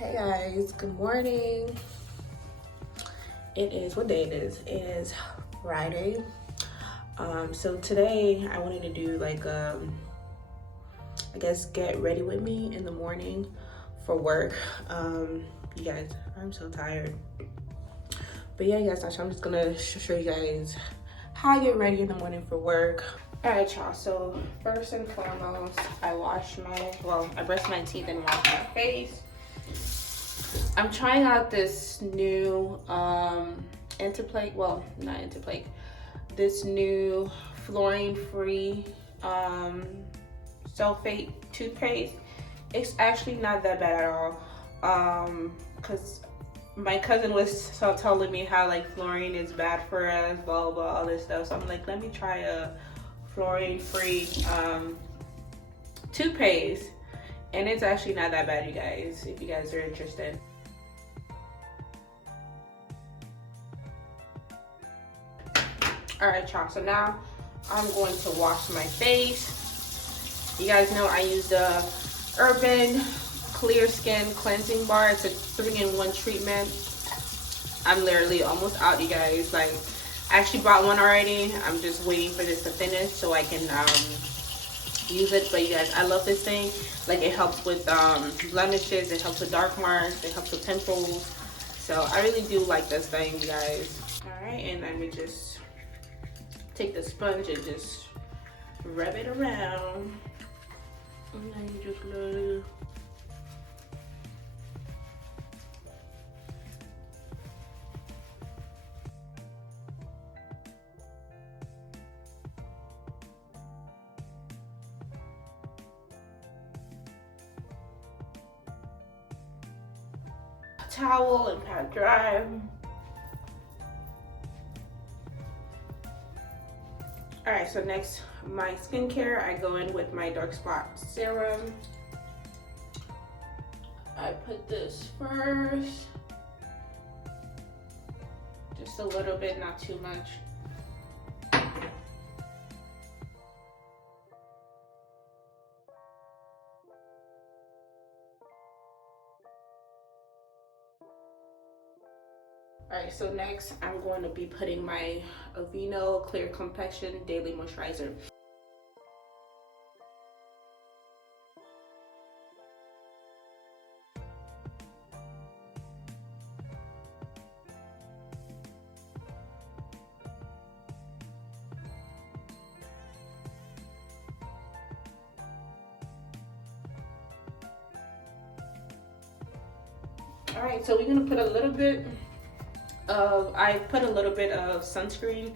Hey guys, good morning. It is, what day it is? It is Friday. So today I wanted to do like I guess get ready with me in the morning for work. You guys, I'm so tired. But yeah, guys, I'm just gonna show you guys how I get ready in the morning for work. All right, y'all, so first and foremost, I brush my teeth and wash my face. I'm trying out this new this new fluorine-free sulfate toothpaste. It's actually not that bad at all. Cause my cousin was telling me how like fluorine is bad for us, blah blah, all this stuff. So I'm like, let me try a fluorine-free toothpaste. And it's actually not that bad, you guys, if you guys are interested. All right, y'all, so now I'm going to wash my face. You guys know I use the Urban Clear Skin Cleansing Bar. It's a 3-in-1 treatment. I'm literally almost out, you guys. Like, I actually bought one already. I'm just waiting for this to finish so I can use it. But you guys, I love this thing. Like, it helps with blemishes, it helps with dark marks, it helps with pimples. So I really do like this thing, you guys. All right, and let me just take the sponge and just rub it around. And then you just let it. Towel and pat dry. All right, so next, my skincare, I go in with my dark spot serum. I put this first, just a little bit, not too much. All right, so next I'm going to be putting my Aveeno Clear Complexion Daily Moisturizer. All right, so we're gonna put a little bit of, I put a little bit of sunscreen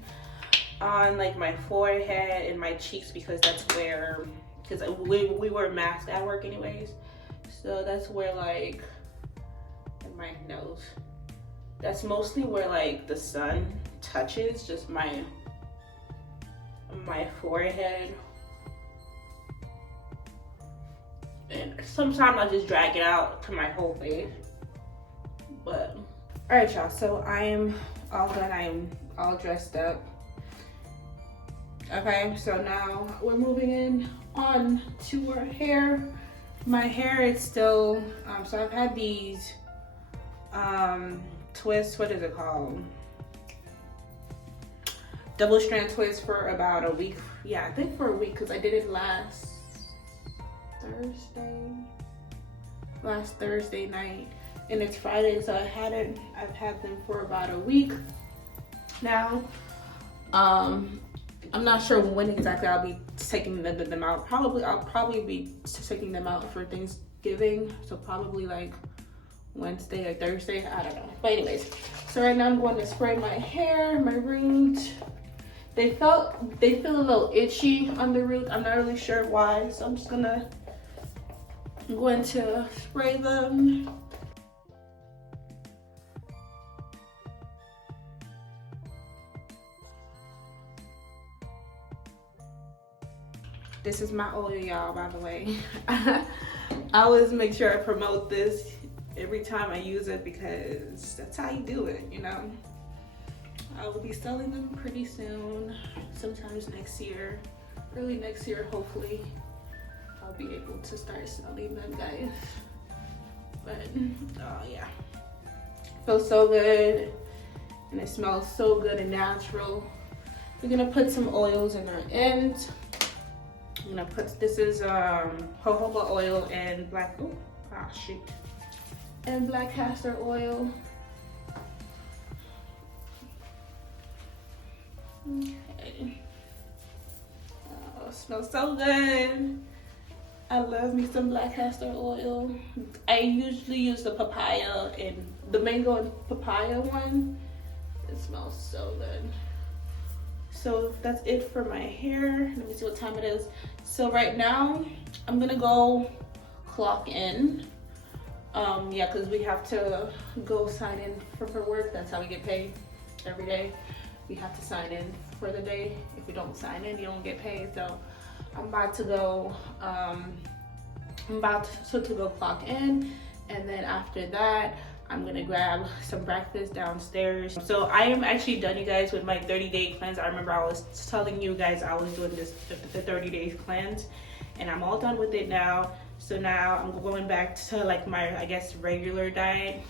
on like my forehead and my cheeks because that's where, because we wear masks at work anyways. So that's where like, in my nose, that's mostly where like the sun touches, just my forehead. And sometimes I just drag it out to my whole face. But all right, y'all, so I am all done. I am all dressed up. Okay, so now we're moving in on to our hair. My hair is still, so I've had these twists, what is it called? Double strand twists for about a week. Yeah, I think for a week, because I did it last Thursday night. And it's Friday, so I've had them for about a week now. I'm not sure when exactly I'll be taking them out. I'll probably be taking them out for Thanksgiving, so probably like Wednesday or Thursday, I don't know. But anyways, so right now I'm going to spray my hair, my roots. They feel a little itchy on the roots. I'm not really sure why, so I'm going to spray them. This is my oil, y'all, by the way. I always make sure I promote this every time I use it because that's how you do it, you know? I will be selling them pretty soon, sometimes next year, early next year, hopefully. I'll be able to start selling them, guys. But yeah, feels so good, and it smells so good and natural. We're gonna put some oils in our ends. I'm gonna put, this is jojoba oil and black, and black castor oil. Okay. Oh, it smells so good. I love me some black castor oil. I usually use the papaya and the mango and papaya one. It smells so good. So that's it for my hair. Let me see what time it is. So right now, I'm gonna go clock in. Yeah, because we have to go sign in for work. That's how we get paid every day. We have to sign in for the day. If you don't sign in, you don't get paid. So I'm about to go, to go clock in. And then after that, I'm gonna grab some breakfast downstairs. So I am actually done, you guys, with my 30-day cleanse. I remember I was telling you guys I was doing the 30 days cleanse, and I'm all done with it now. So now I'm going back to like my, I guess, regular diet.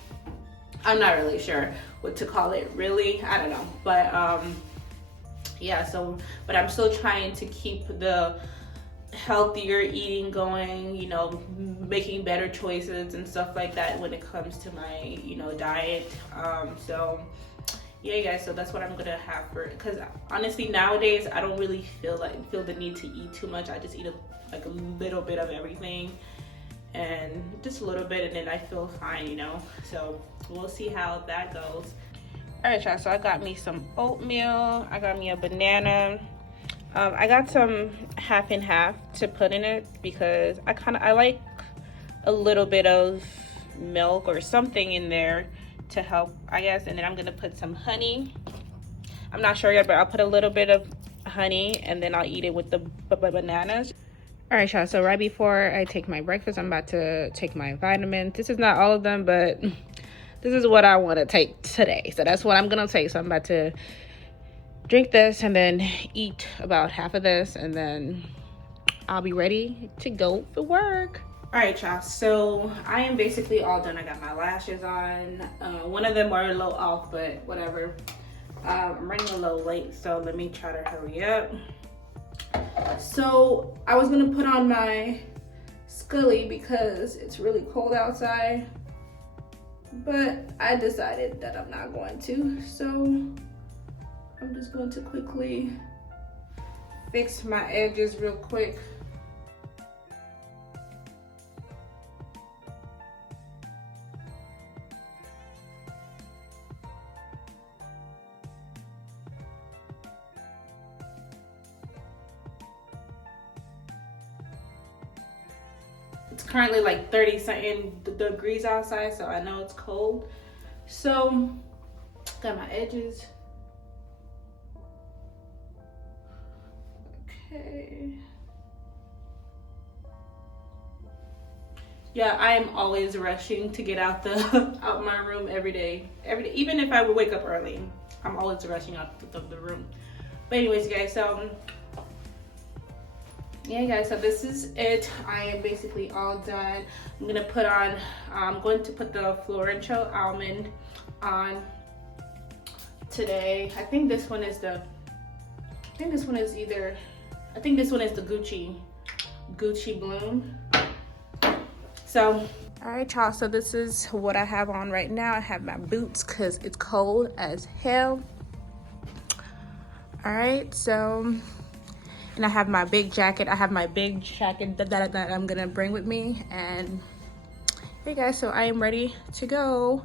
I'm not really sure what to call it, really. I don't know, but yeah. So, but I'm still trying to keep the healthier eating going, you know, making better choices and stuff like that when it comes to my, you know, diet. So yeah, guys, so that's what I'm gonna have for, because honestly nowadays I don't really feel the need to eat too much. I just eat like a little bit of everything, and just a little bit, and then I feel fine, you know. So we'll see how that goes. All right, y'all, so I got me some oatmeal, I got me a banana. I got some half and half to put in it because I like a little bit of milk or something in there to help, I guess. And then I'm gonna put some honey. I'm not sure yet, but I'll put a little bit of honey, and then I'll eat it with the bananas. All right, y'all, so right before I take my breakfast, I'm about to take my vitamins. This is not all of them, but this is what I want to take today. So that's what I'm gonna take. So I'm about to drink this and then eat about half of this, and then I'll be ready to go for work. All right, y'all, so I am basically all done. I got my lashes on. One of them are a little off, but whatever. I'm running a little late, so let me try to hurry up. So I was gonna put on my Scully because it's really cold outside, but I decided that I'm not going to. So I'm just going to quickly fix my edges real quick. It's currently like 30-something degrees outside, so I know it's cold. So got my edges. Okay. Yeah, I am always rushing to get out out my room every day. Even if I would wake up early, I'm always rushing out the room. But anyways, guys, so yeah, guys, so this is it. I am basically all done. I'm going to put the Florencio almond on today. I think this one is the Gucci Bloom. So, all right, y'all, so this is what I have on right now. I have my boots because it's cold as hell. All right, so, and I have my big jacket. I have my big jacket that I'm gonna bring with me. And hey guys, so I am ready to go.